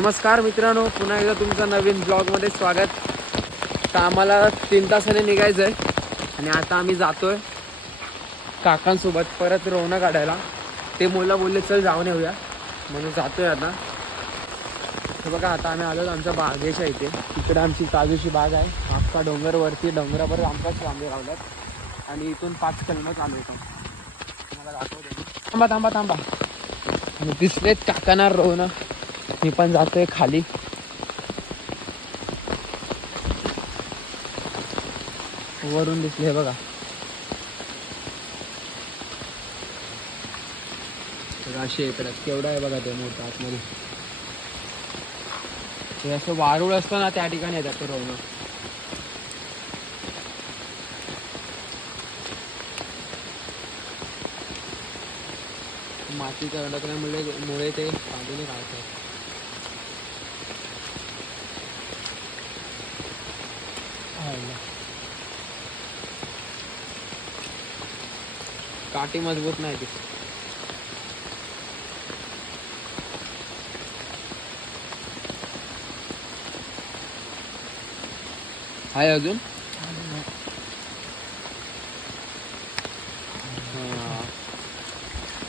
नमस्कार मित्रांनो पुन्हा एकदा तुमचं नवीन ब्लॉगमध्ये स्वागत. तर आम्हाला तीन तासाने निघायचं आहे आणि आता आम्ही जातोय काकांसोबत परत रोवणं काढायला. ते मुलं बोलले चल जाऊन येऊया. म्हणून जातोय आता. तर बघा आता आम्ही आलो आमच्या बागेच्या इथे. तिकडे आमची काजूची बाग आहे. आमचा डोंगरवरती डोंगरावर आमचाच वांगे लावल्यात. आणि इथून पाच कलमं चालू येतो तुम्हाला दाखवते थांबा थांबा थांबा. आणि दिसलेत काकांना रोवणं. मी पण जातोय खाली. वरून दिसले हे बघा. असे अशी केवढा आहे बघा ते मोठं आतमध्ये. हे असं वारुळ असतं ना त्या ठिकाणी येतात रोवणं मातीच्या अडकल्यामुळे मुळे ते बाजूने काढतात. काठी मजबूत नाही ती. हाय अजून?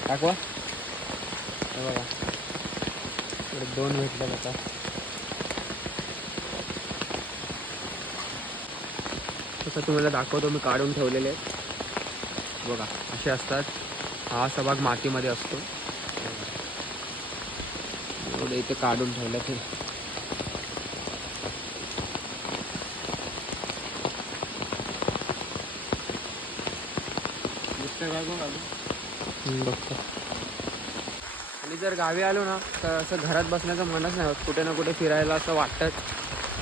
टाकवा. हे बघा. दोन भेटले आता. तसं तुम्हाला दाखवतो मी काढून ठेवलेले आहेत. बघा असे असतात. हा असा भाग मातीमध्ये असतो. एवढे इथे काढून ठेवलं ते. आणि जर गावी आलो ना तर असं घरात बसण्याचं मनच नाही होत. कुठे ना कुठे फिरायला असं वाटतं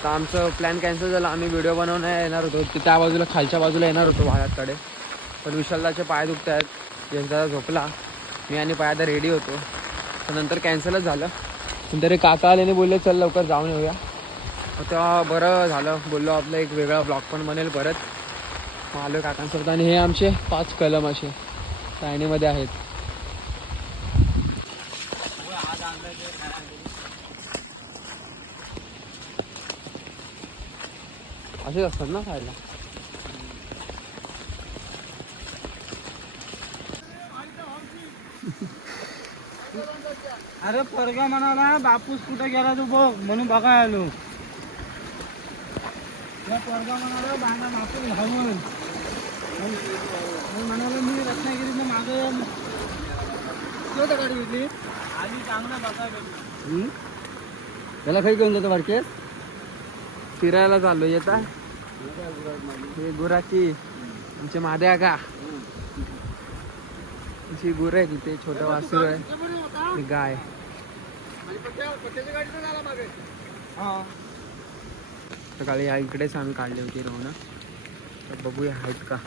तर आमचं प्लॅन कॅन्सल झाला. आम्ही व्हिडिओ बनवण्या येणार होतो. त्या बाजूला खालच्या बाजूला येणार होतो वाळ्याकडे पण विशालदाचे पाय दुखत आहेत यांचा झोपला. मी आणि पाय आता रेडी होतो. तर नंतर कॅन्सलच झालं. पण तरी काका आल्याने बोलले चल लवकर जाऊन येऊया. तेव्हा बरं झालं. बोललो आपलं एक वेगळा ब्लॉग पण बनेल परत. मग आलो काकांसोबत आणि हे आमचे पाच कलम असे. चायनीमध्ये आहेत. असेच असतात ना खायला. अरे पोरगा म्हणाला बापूस कुठे गेला तू बघ म्हणून बघा आलो या म्हणाला बांधा बापूस घालून म्हणाला मी रत्नागिरीनं मागं कुठं गाडी घेतली? आधी चांगला बघाय गेलो. त्याला काही घेऊन जातो बारके. फिरायला चाललो येता हे गुराची आमचे माद्या का अशी गुरं आहे तिथे छोटं वासरू आहे. गाय. हा सकाळी या इकडेच आम्ही काढली होती रोहन तर बघूया आहेत का.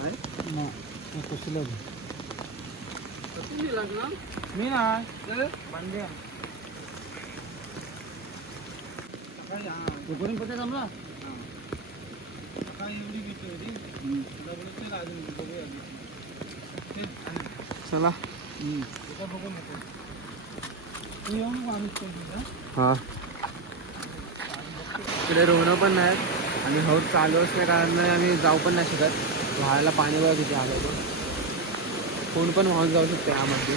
आहे? मी नाही पांड्या तोपर्यंत पत्ता जमला सकाळी एवढी भीती होती तुला बोललो चल अजून बघूया तेच आणि चला इथं बघून येतो तू येऊ नको आम्ही तिथं. हा. इकडे रोहणं पण नाहीत आणि हौद चालू असल्या कारण आम्ही जाऊ पण नाही शकत. व्हायला पाणी वगैरे किती आलं होतं कोण पण वाहून जाऊ शकते यामध्ये.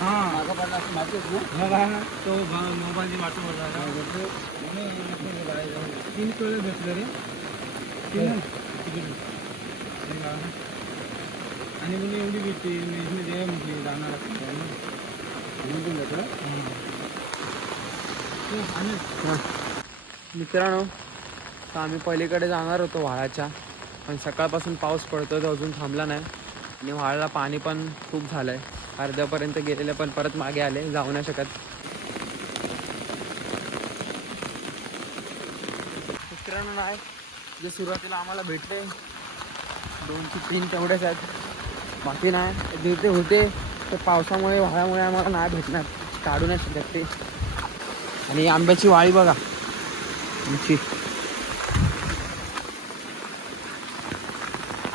हा बघा तो मोबाईलची वाटू तीन टोळे भेटले रे तीन? किती? तीन गावं. आणि मुली एवढी भीती मी दे म्हटली जाणार मित्रांनो तर आम्ही पलीकडे जाणार होतो व्हाळाच्या पण सकाळपासून पाऊस पडतो तो अजून थांबला नाही आणि व्हाळाला पाणी पण खूप झालं आहे अर्ध्यापर्यंत गेलेले पण परत मागे आले जाऊ नाही शकत. मित्रांनो नाही जे सुरुवातीला आम्हाला भेटले दोनशे तीन तेवढेच आहेत. बाकी नाही जिथे होते ते पावसामुळे वाळ्यामुळे आम्हाला नाही भेटणार. काढू नाही शकत ते आणि आंब्याची वाळी बघा. आमची.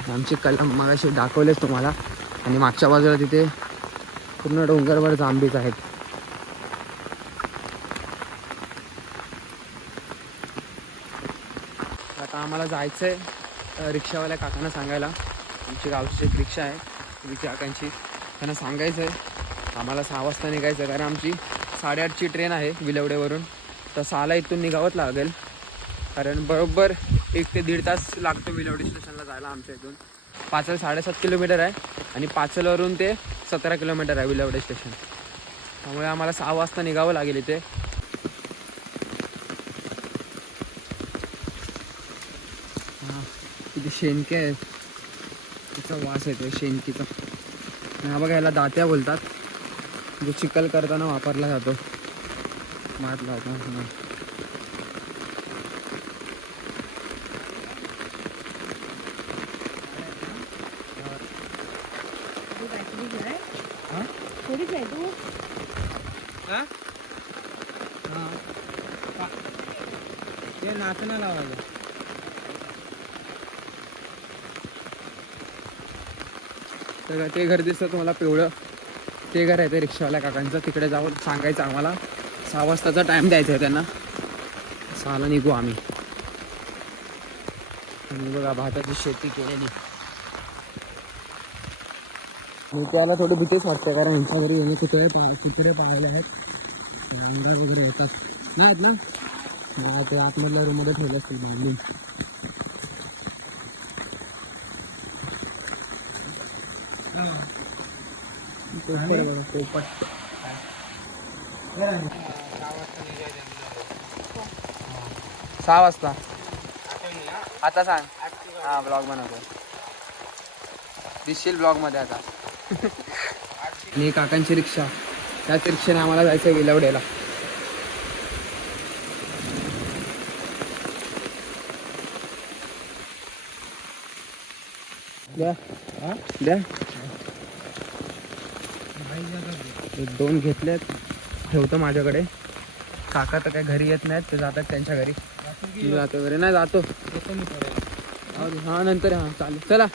आमची कलम मगाशी दाखवलेच तुम्हाला. आणि मागच्या बाजूला तिथे पूर्ण डोंगरवर जांबीच आहेत. आता आम्हाला जायचं आहे रिक्षावाल्या काकांना सांगायला. आमची गावची एक रिक्षा आहे विकी काकांची त्यांना सांगायचं आहे आम्हाला सहा वाजता निघायचं आहे कारण आमची साडेआठची ट्रेन आहे विलवडेवरून. तर सहाला इथून निघावंच लागेल. कारण बरोबर एक ते दीड तास लागतो विलवडी स्टेशनला जायला आमच्या इथून. पाचल साडेसात किलोमीटर आहे आणि पाचलवरून ते सतरा किलोमीटर आहे विलवडे स्टेशन. त्यामुळे आम्हाला सहा वाजता निघावं लागेल इथे. इथे शेणके आहेत. तिचा वास येतो शेणकीचा. हा बघा याला दात्या बोलतात. जो चिखल करताना वापरला जातो. मारला जातो हा. हा? थोडीच आहे तू हा? हा. पा- ते नाचणं लावायला. तर ते घर दिसतं तुम्हाला पिवळं. ते घर आहे ते रिक्षावाल्या काकांचं. तिकडे जाऊन सांगायचं आम्हाला. सहा वाजताचा टाईम द्यायचा आहे त्यांना. सहाला निघू आम्ही. आणि बघा भाताची शेती केलेली. आणि त्याला थोडी भीतीच वाटते कारण यांच्या घरी कुत्रे पा कुत्रे पाळले आहेत. अंगार वगैरे येतात. नाही आहेत ना? हा ते आतमधल्या रूममध्ये ठेवले असतील बांधून. सहा वाजता? आता सांग. हा ब्लॉग बनवतो दिसशील ब्लॉगमध्ये आता. आणि काकांची रिक्षा. त्याच रिक्षाने आम्हाला जायचं विलवडेला द्या. द्या. दोन घेतलेत ठेवतो माझ्याकडे. काका तर काय घरी येत नाहीत ते जातात त्यांच्या घरी. जातो मी जातो घरी नाही जातो. मी हा नंतर हा चालेल. चला.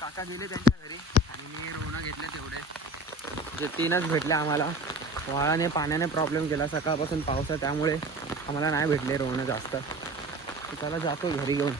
काका गेले त्यांच्या घरी आणि मी रोना घेतले तेवढे. जे तीनच भेटले आम्हाला. वाळाने पाण्याने प्रॉब्लेम केला. सकाळपासून पावसा त्यामुळे आम्हाला नाही भेटले रोवणं जास्त. त्याला जातो घरी घेऊन.